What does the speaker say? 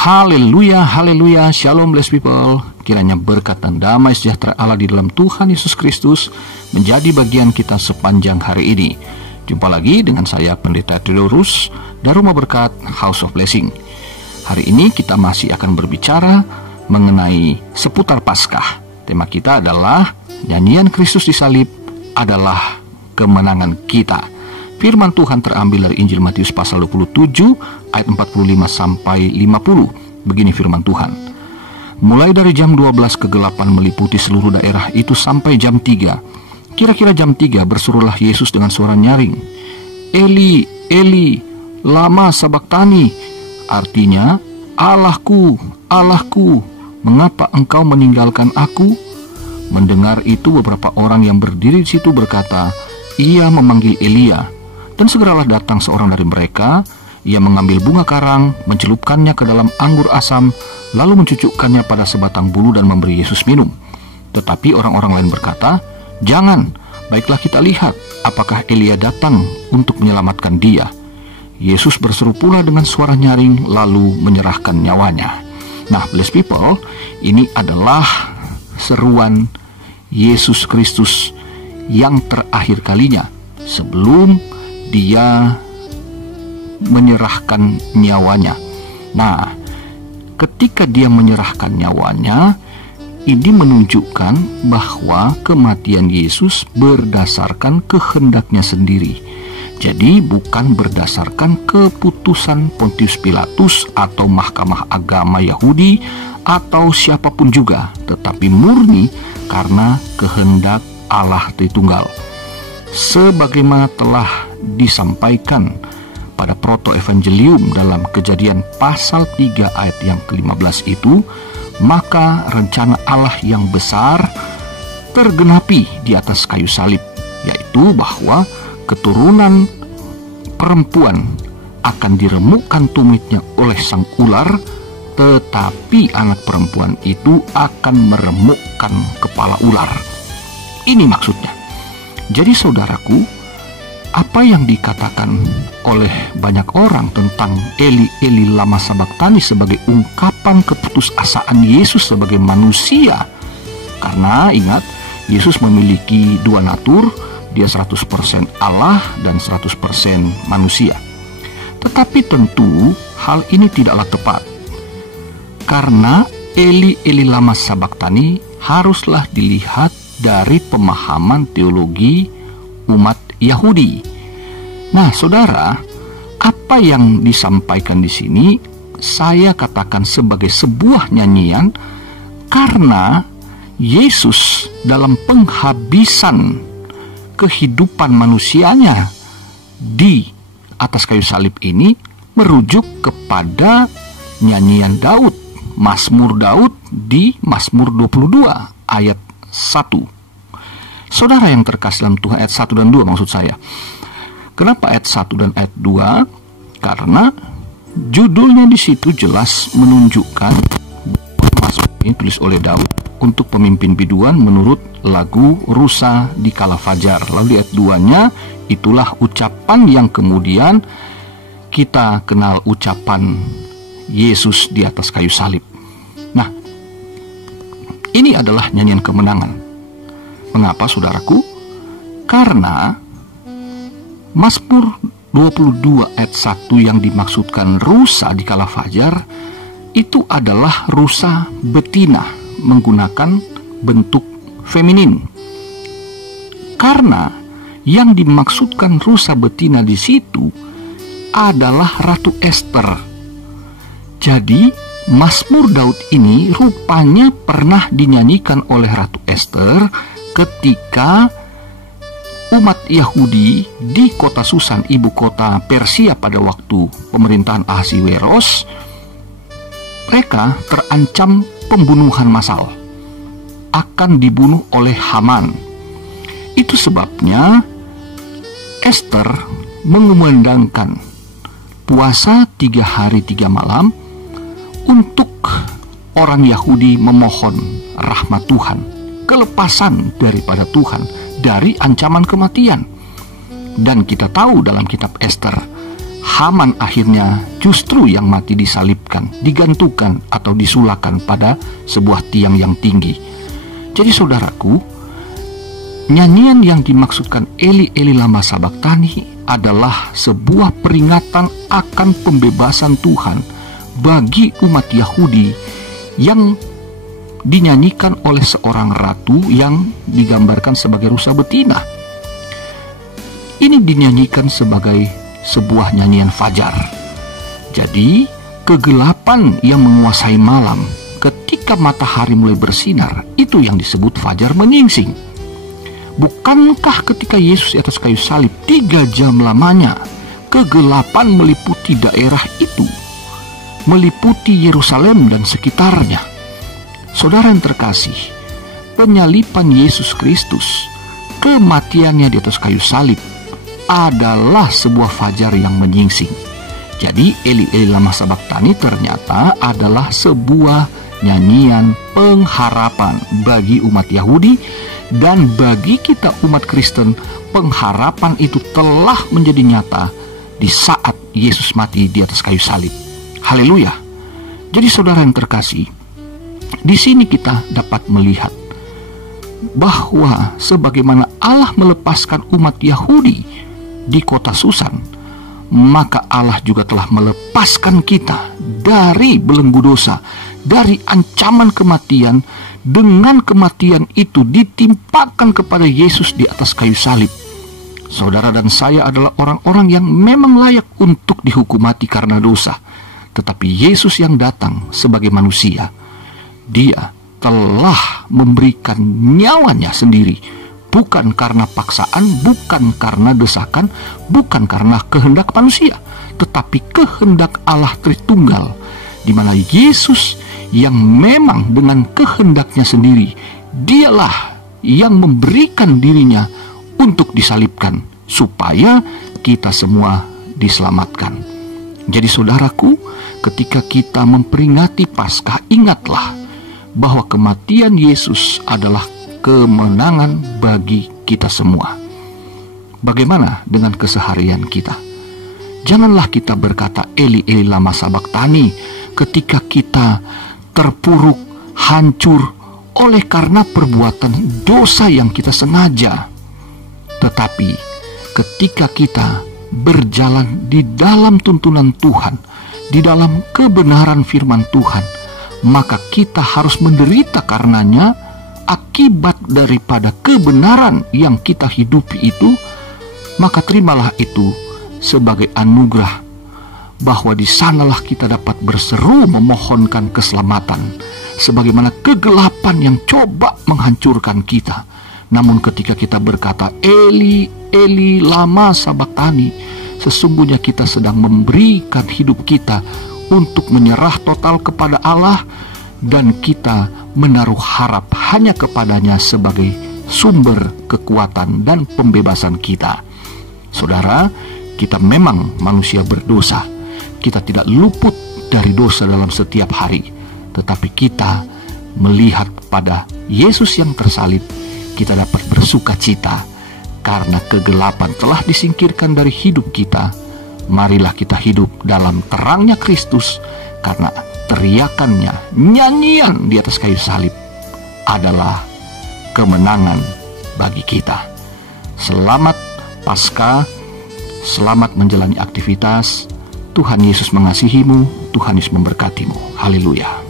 Haleluya, haleluya, shalom blessed people. Kiranya berkat dan damai sejahtera Allah di dalam Tuhan Yesus Kristus menjadi bagian kita sepanjang hari ini. Jumpa lagi dengan saya Pendeta Theodorus dari Rumah Berkat House of Blessing. Hari ini kita masih akan berbicara mengenai seputar Paskah. Tema kita adalah nyanyian Kristus disalib adalah kemenangan kita. Firman Tuhan terambil dari Injil Matius pasal 27 ayat 45 sampai 50. Begini firman Tuhan. Mulai dari jam 12 kegelapan meliputi seluruh daerah itu sampai jam 3. Kira-kira jam 3 berserulah Yesus dengan suara nyaring. Eli, Eli, lama sabachthani. Artinya, Allahku, Allahku, mengapa engkau meninggalkan aku? Mendengar itu beberapa orang yang berdiri di situ berkata, ia memanggil Elia. Dan segeralah datang seorang dari mereka. Ia mengambil bunga karang, mencelupkannya ke dalam anggur asam, lalu mencucukkannya pada sebatang bulu dan memberi Yesus minum. Tetapi orang-orang lain berkata, jangan, baiklah kita lihat apakah Elia datang untuk menyelamatkan dia. Yesus berseru pula dengan suara nyaring, lalu menyerahkan nyawanya. Nah, blessed people, ini adalah seruan Yesus Kristus yang terakhir kalinya sebelum dia menyerahkan nyawanya. Nah, ketika dia menyerahkan nyawanya, ini menunjukkan bahwa kematian Yesus berdasarkan kehendaknya sendiri. Jadi bukan berdasarkan keputusan Pontius Pilatus atau Mahkamah Agama Yahudi atau siapapun juga, tetapi murni karena kehendak Allah Tritunggal. Sebagaimana telah disampaikan pada proto-evangelium dalam Kejadian pasal 3 ayat yang ke-15 itu, maka rencana Allah yang besar tergenapi di atas kayu salib, yaitu bahwa keturunan perempuan akan diremukkan tumitnya oleh sang ular, tetapi anak perempuan itu akan meremukkan kepala ular. Ini maksudnya. Jadi saudaraku, apa yang dikatakan oleh banyak orang tentang Eli, Eli lama sabachthani sebagai ungkapan keputusasaan Yesus sebagai manusia. Karena ingat, Yesus memiliki dua natur, dia 100% Allah dan 100% manusia. Tetapi tentu hal ini tidaklah tepat. Karena Eli, Eli lama sabachthani haruslah dilihat dari pemahaman teologi umat Yahudi. Nah, saudara, apa yang disampaikan di sini saya katakan sebagai sebuah nyanyian karena Yesus dalam penghabisan kehidupan manusianya di atas kayu salib ini merujuk kepada nyanyian Daud, Mazmur Daud di Mazmur 22 ayat 1. Saudara yang terkasih dalam Tuhan, ayat 1 dan 2 maksud saya. Kenapa ayat 1 dan ayat 2? Karena judulnya di situ jelas menunjukkan Mazmur ini tulis oleh Daud untuk pemimpin biduan menurut lagu Rusa di Kala Fajar. Lalu di ayat 2-nya itulah ucapan yang kemudian kita kenal, ucapan Yesus di atas kayu salib. Nah, ini adalah nyanyian kemenangan. Mengapa saudaraku? Karena Mazmur 22 ayat 1 yang dimaksudkan rusa di kala fajar itu adalah rusa betina menggunakan bentuk feminin. Karena yang dimaksudkan rusa betina di situ adalah Ratu Ester. Jadi Mazmur Daud ini rupanya pernah dinyanyikan oleh Ratu Ester ketika umat Yahudi di kota Susan, ibu kota Persia pada waktu pemerintahan Ahasiweros, mereka terancam pembunuhan massal, akan dibunuh oleh Haman. Itu sebabnya Ester mengumandangkan puasa 3 hari 3 malam untuk orang Yahudi memohon rahmat Tuhan, kelepasan daripada Tuhan dari ancaman kematian. Dan kita tahu dalam kitab Ester Haman akhirnya justru yang mati disalibkan, digantungkan atau disulahkan pada sebuah tiang yang tinggi. Jadi saudaraku, nyanyian yang dimaksudkan Eli Eli lama sabaktani adalah sebuah peringatan akan pembebasan Tuhan bagi umat Yahudi yang dinyanyikan oleh seorang ratu yang digambarkan sebagai rusa betina. Ini dinyanyikan sebagai sebuah nyanyian fajar. Jadi, kegelapan yang menguasai malam ketika matahari mulai bersinar, itu yang disebut fajar menyingsing. Bukankah ketika Yesus di atas kayu salib 3 jam lamanya, kegelapan meliputi daerah itu, meliputi Yerusalem dan sekitarnya? Saudara yang terkasih, penyaliban Yesus Kristus, kematiannya di atas kayu salib adalah sebuah fajar yang menyingsing. Jadi Eli Eli lama sabaktani ternyata adalah sebuah nyanyian pengharapan bagi umat Yahudi, dan bagi kita umat Kristen, pengharapan itu telah menjadi nyata di saat Yesus mati di atas kayu salib. Haleluya. Jadi saudara yang terkasih, di sini kita dapat melihat bahwa sebagaimana Allah melepaskan umat Yahudi di kota Susan, maka Allah juga telah melepaskan kita dari belenggu dosa, dari ancaman kematian. Dengan kematian itu ditimpakan kepada Yesus di atas kayu salib. Saudara dan saya adalah orang-orang yang memang layak untuk dihukum mati karena dosa. Tetapi Yesus yang datang sebagai manusia, Dia telah memberikan nyawanya sendiri, bukan karena paksaan, bukan karena desakan, bukan karena kehendak manusia, tetapi kehendak Allah Tritunggal, di mana Yesus yang memang dengan kehendaknya sendiri, Dialah yang memberikan dirinya untuk disalibkan, supaya kita semua diselamatkan. Jadi saudaraku, ketika kita memperingati Paskah, ingatlah bahwa kematian Yesus adalah kemenangan bagi kita semua. Bagaimana dengan keseharian kita? Janganlah kita berkata Eli Eli lama sabaktani ketika kita terpuruk, hancur oleh karena perbuatan dosa yang kita sengaja. Tetapi ketika kita berjalan di dalam tuntunan Tuhan, di dalam kebenaran firman Tuhan, maka kita harus menderita karenanya akibat daripada kebenaran yang kita hidupi itu. Maka terimalah itu sebagai anugerah, bahwa di sanalah kita dapat berseru memohonkan keselamatan, sebagaimana kegelapan yang coba menghancurkan kita. Namun ketika kita berkata Eli Eli lama sabaktani, sesungguhnya kita sedang memberikan hidup kita untuk menyerah total kepada Allah, dan kita menaruh harap hanya kepadanya sebagai sumber kekuatan dan pembebasan kita. Saudara, kita memang manusia berdosa. Kita tidak luput dari dosa dalam setiap hari, tetapi kita melihat pada Yesus yang tersalib, kita dapat bersuka cita karena kegelapan telah disingkirkan dari hidup kita. Marilah kita hidup dalam terangnya Kristus, karena teriakannya, nyanyian di atas kayu salib adalah kemenangan bagi kita. Selamat Paskah, selamat menjalani aktivitas. Tuhan Yesus mengasihimu, Tuhan Yesus memberkatimu. Haleluya.